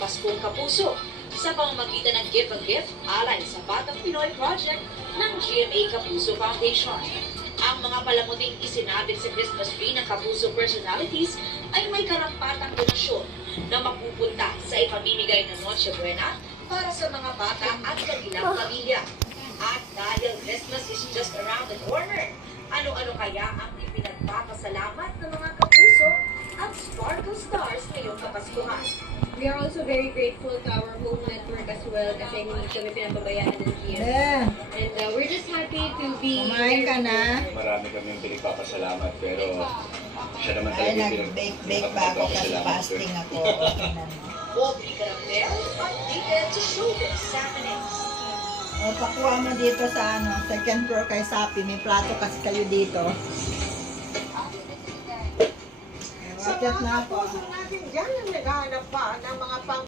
Paskong Kapuso sa pamamagitan ng Give a Gift alay sa Batang Pinoy Project ng GMA Kapuso Foundation. Ang mga palamuting isinabit sa Christmas tree ng Kapuso personalities ay may karampatang donasyon na mapupunta sa ipamimigay ng Noche Buena para sa mga bata at kanilang pamilya. At dahil Christmas is just around the corner, ano-ano kaya ang ipinagpapasalamat ng mga kapuso at Sparkle Stars ngayong Kapaskuhan? We are also very grateful to our home network as well kasi hindi kami pinababayaan ng GMA. Eh, And we're just happy to be kumain ka na. Marami kami pinagpapasalamat pero siya naman Ay, talaga yung nag-bake pa ako kasi fasting ako. Okay na. Bobby Caramel, updated to showbiz Saturdays. O, pakuha mo dito sa second floor kay Sapi. May plato kasi kayo dito. Sa Wakit mga na ako. kapuso natin dyan, naghahanap pa ng mga pang